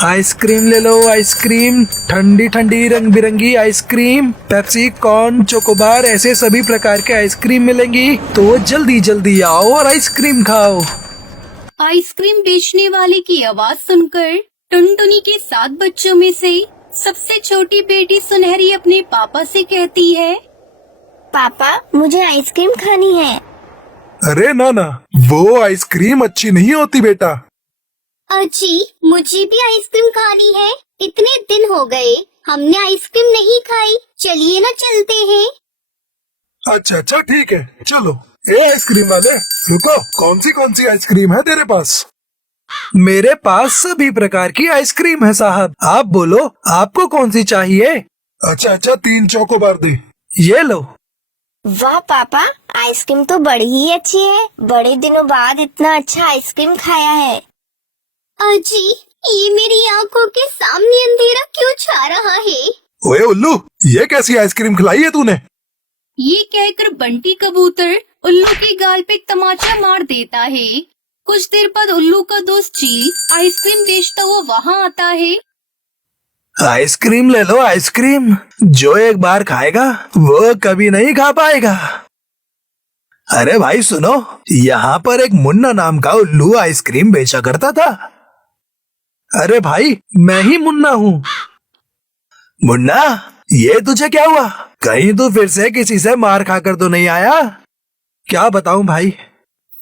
Ice cream ले लो ice cream, ठंडी ठंडी रंग बिरंगी आइसक्रीम, पेप्सी, कॉर्न, चोकोबार, ऐसे सभी प्रकार के आइसक्रीम मिलेंगी। तो जल्दी जल्दी आओ और आइसक्रीम खाओ। आइसक्रीम बेचने वाले की आवाज सुनकर टुनटुनी के 7 बच्चों में से सबसे छोटी बेटी सुनहरी अपने पापा से कहती है, पापा मुझे आइसक्रीम खानी है। अरे ना, वो आइसक्रीम अच्छी नहीं होती बेटा। अजी मुझे भी आइसक्रीम खानी है, इतने दिन हो गए हमने आइसक्रीम नहीं खाई, चलिए ना चलते हैं। अच्छा ठीक है चलो। ए आइसक्रीम वाले रुको, कौन सी आइसक्रीम है तेरे पास? मेरे पास सभी प्रकार की आइसक्रीम है साहब, आप बोलो आपको कौन सी चाहिए? अच्छा 3 चोकोबार दे, ये लो। वाह पापा, आइसक्रीम तो बड़ी ही अच्छी है, बड़े दिनों बाद इतना अच्छा आइसक्रीम खाया है। अजी ये मेरी आंखों के सामने अंधेरा क्यों छा रहा है? ओए उल्लू, ये कैसी आइसक्रीम खिलाई है तूने? ये कहकर बंटी कबूतर उल्लू की गाल पे तमाचा मार देता है। कुछ देर बाद उल्लू का दोस्त चील आइसक्रीम बेचता हुआ वहाँ आता है। आइसक्रीम ले लो आइसक्रीम, जो एक बार खाएगा वो कभी नहीं खा पाएगा। अरे भाई सुनो, यहाँ पर एक मुन्ना नाम का उल्लू आइसक्रीम बेचा करता था। अरे भाई मैं ही मुन्ना हूँ। मुन्ना ये तुझे क्या हुआ? कहीं तू फिर से किसी से मार खाकर तो नहीं आया? क्या बताऊं भाई।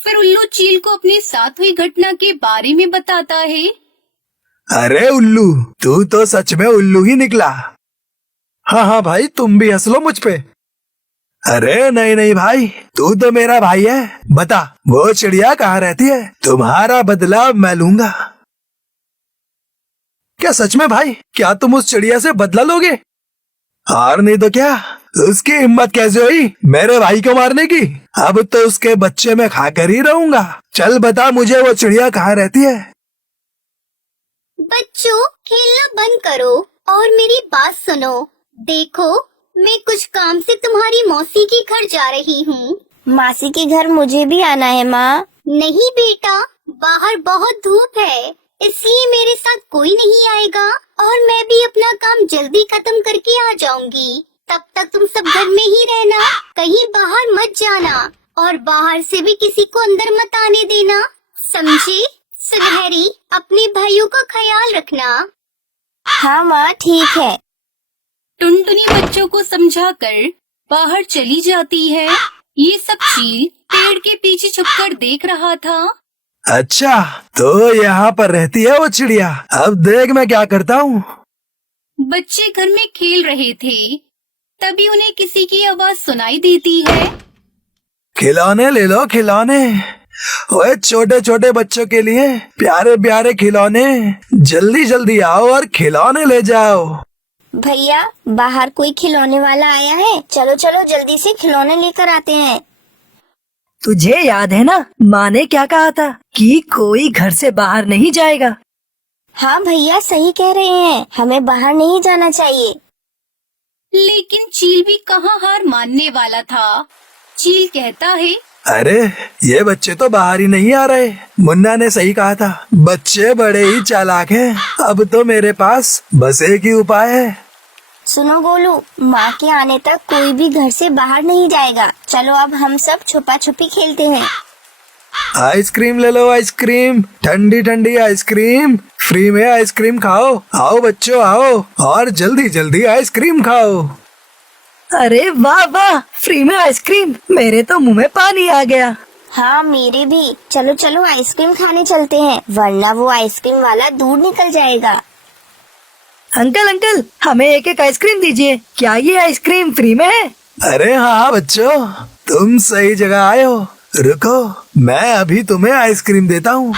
फिर उल्लू चील को अपने साथ हुई घटना के बारे में बताता है। अरे उल्लू, तू तो सच में उल्लू ही निकला। हाँ भाई, तुम भी हंस लो मुझ पे। अरे नहीं भाई, तू तो मेरा भाई है। बता वो चिड़िया कहाँ रहती है? तुम्हारा बदला मैं लूंगा। क्या सच में भाई? क्या तुम उस चिड़िया से बदला लोगे? और नहीं तो क्या, उसकी हिम्मत कैसे हुई मेरे भाई को मारने की? अब तो उसके बच्चे में खाकर ही रहूंगा। चल बता मुझे वो चिड़िया कहाँ रहती है? बच्चों खेलना बंद करो और मेरी बात सुनो। देखो मैं कुछ काम से तुम्हारी मौसी के घर जा रही हूँ। मासी के घर मुझे भी आना है माँ। नहीं बेटा, बाहर बहुत धूप है, इसलिए मेरे साथ कोई नहीं आएगा और मैं भी अपना काम जल्दी खत्म करके आ जाऊंगी। तब तक तुम सब घर में ही रहना, कहीं बाहर मत जाना और बाहर से भी किसी को अंदर मत आने देना, समझे? सुनहरी अपने भाइयों का ख्याल रखना। हाँ माँ ठीक है। टुनटुनी बच्चों को समझाकर बाहर चली जाती है। ये सब चील पेड़ के पीछे छुपकर देख रहा था। अच्छा तो यहाँ पर रहती है वो चिड़िया। अब देख मैं क्या करता हूँ। बच्चे घर में खेल रहे थे, तभी उन्हें किसी की आवाज सुनाई देती है। खिलौने ले लो खिलौने। ओए छोटे छोटे बच्चों के लिए प्यारे प्यारे खिलौने, जल्दी जल्दी आओ और खिलौने ले जाओ। भैया बाहर कोई खिलौने वाला आया है, चलो चलो जल्दी से खिलौने लेकर आते हैं। तुझे याद है ना माँ ने क्या कहा था कि कोई घर से बाहर नहीं जाएगा? हाँ भैया सही कह रहे हैं, हमें बाहर नहीं जाना चाहिए। लेकिन चील भी कहाँ हार मानने वाला था। चील कहता है, अरे ये बच्चे तो बाहर ही नहीं आ रहे। मुन्ना ने सही कहा था, बच्चे बड़े ही चालाक हैं। अब तो मेरे पास बस एक ही उपाय है। सुनो गोलू, माँ के आने तक कोई भी घर से बाहर नहीं जाएगा। चलो अब हम सब छुपा छुपी खेलते हैं। आइसक्रीम ले लो आइसक्रीम, ठंडी ठंडी आइसक्रीम, फ्री में आइसक्रीम खाओ। आओ बच्चों आओ और जल्दी जल्दी आइसक्रीम खाओ। अरे वाह वाह, फ्री में आइसक्रीम, मेरे तो मुंह में पानी आ गया। हाँ मेरे भी। चलो चलो आइसक्रीम खाने चलते हैं, वरना वो आइसक्रीम वाला दूर निकल जाएगा। अंकल हमें एक एक आइसक्रीम दीजिए, क्या ये आइसक्रीम फ्री में है? अरे हाँ बच्चों, तुम सही जगह आए हो। रुको मैं अभी तुम्हें आइसक्रीम देता हूँ।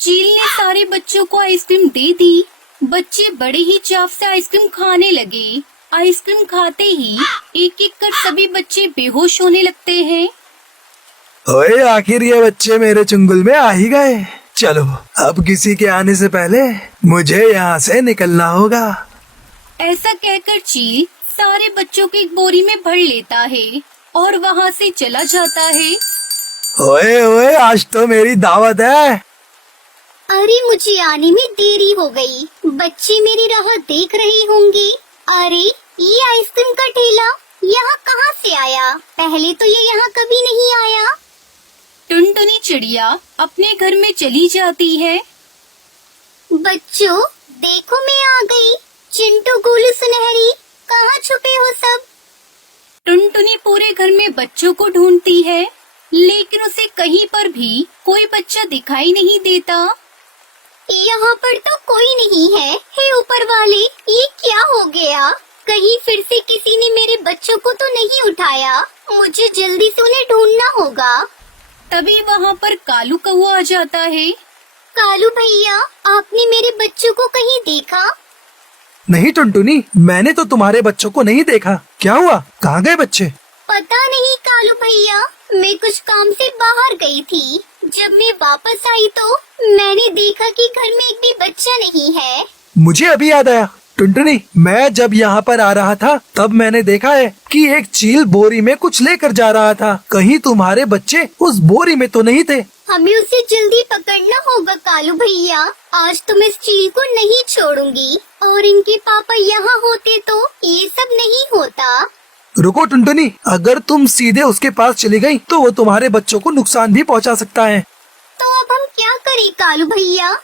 चील ने सारे बच्चों को आइसक्रीम दे दी। बच्चे बड़े ही चाव से आइसक्रीम खाने लगे। आइसक्रीम खाते ही एक एक कर सभी बच्चे बेहोश होने लगते हैं। ओए आखिर ये बच्चे मेरे चुंगल में आ ही गए। चलो अब किसी के आने से पहले मुझे यहाँ से निकलना होगा। ऐसा कहकर चील सारे बच्चों को एक बोरी में भर लेता है और वहाँ से चला जाता है। ओए ओए आज तो मेरी दावत है। अरे मुझे आने में देरी हो गई। बच्चे मेरी राह देख रहे होंगे। अरे ये आइसक्रीम का ठेला यहाँ कहाँ से आया? पहले तो ये यहाँ कभी नहीं आया। टुनटुनी चिड़िया अपने घर में चली जाती है। बच्चों देखो मैं आ गई। चिंटू गोलू सुनहरी कहाँ छुपे हो सब? टुनटुनी पूरे घर में बच्चों को ढूंढती है, लेकिन उसे कहीं पर भी कोई बच्चा दिखाई नहीं देता। यहाँ पर तो कोई नहीं है। हे ऊपर वाले, ये क्या हो गया? कहीं फिर से किसी ने मेरे बच्चों को तो नहीं उठाया। मुझे जल्दी से उन्हें ढूंढना होगा। तभी वहाँ पर कालू कौवा आ जाता है। कालू भैया, आपने मेरे बच्चों को कहीं देखा? नहीं टुनटुनी, मैंने तो तुम्हारे बच्चों को नहीं देखा। क्या हुआ? कहाँ गए बच्चे? पता नहीं कालू भैया, मैं कुछ काम से बाहर गई थी। जब मैं वापस आई तो मैंने देखा कि घर में एक भी बच्चा नहीं है। मुझे अभी याद आया टुनटुनी, मैं जब यहाँ पर आ रहा था तब मैंने देखा है कि एक चील बोरी में कुछ लेकर जा रहा था। कहीं तुम्हारे बच्चे उस बोरी में तो नहीं थे? हमें उसे जल्दी पकड़ना होगा कालू भैया। आज तो मैं इस चील को नहीं छोड़ूंगी। और इनके पापा यहाँ होते तो ये सब नहीं होता। रुको टुनटुनी, अगर तुम सीधे उसके पास चली गई तो वो तुम्हारे बच्चों को नुकसान भी पहुँचा सकता है। तो अब हम क्या करें कालू भैया?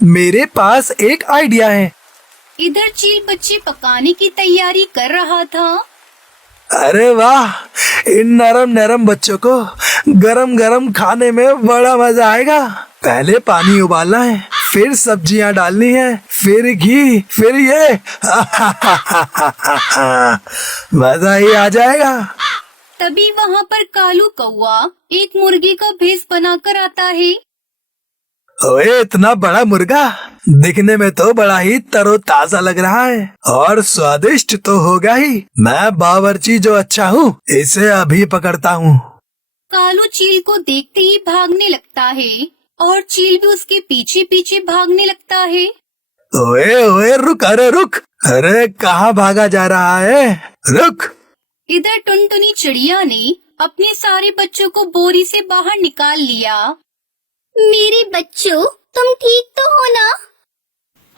मेरे पास एक आइडिया है। इधर चील बच्चे पकाने की तैयारी कर रहा था। अरे वाह, इन नरम नरम बच्चों को गरम गरम खाने में बड़ा मजा आएगा। पहले पानी उबालना है, फिर सब्जियां डालनी है, फिर घी, फिर ये मजा ही आ जाएगा। तभी वहाँ पर कालू कौवा एक मुर्गी का भेष बनाकर आता है। ओए, इतना बड़ा मुर्गा दिखने में तो बड़ा ही तरोताजा लग रहा है और स्वादिष्ट तो होगा ही। मैं बावर्ची जो अच्छा हूँ, इसे अभी पकड़ता हूँ। कालू चील को देखते ही भागने लगता है और चील भी उसके पीछे पीछे भागने लगता है। ओए ओए, रुक, अरे रुक, अरे कहाँ भागा जा रहा है? रुक। इधर टुनटुनी चिड़िया ने अपने सारे बच्चों को बोरी से बाहर निकाल लिया। मेरे बच्चों, तुम ठीक तो हो ना?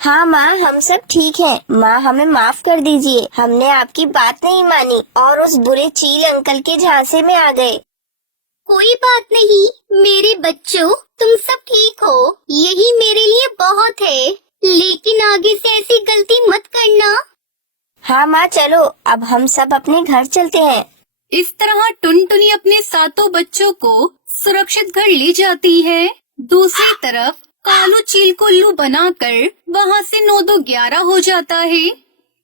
हाँ माँ, हम सब ठीक हैं। माँ हमें माफ कर दीजिए, हमने आपकी बात नहीं मानी और उस बुरे चील अंकल के झांसे में आ गए। कोई बात नहीं मेरे बच्चों, तुम सब ठीक हो, यही मेरे लिए बहुत है। लेकिन आगे से ऐसी गलती मत करना। हाँ माँ, चलो अब हम सब अपने घर चलते हैं। इस तरह टुनटुनी अपने सातों बच्चों को सुरक्षित घर ले जाती है। दूसरी तरफ कालू चील को उल्लू बनाकर वहाँ से 9 2 11 हो जाता है।